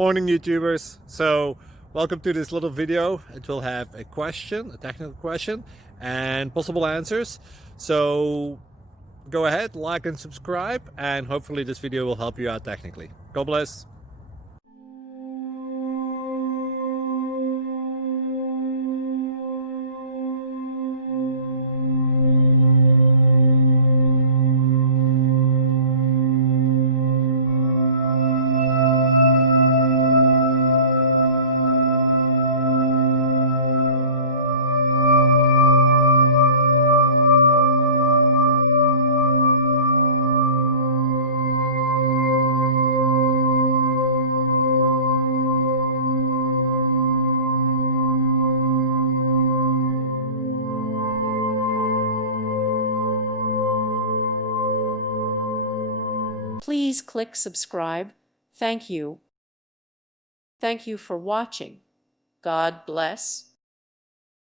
Morning YouTubers. So welcome to this little video. It will have a question, a technical question, and possible answers. So go ahead, like and subscribe, and hopefully this video will help you out technically. God bless. Please click subscribe. Thank you. Thank you for watching. God bless.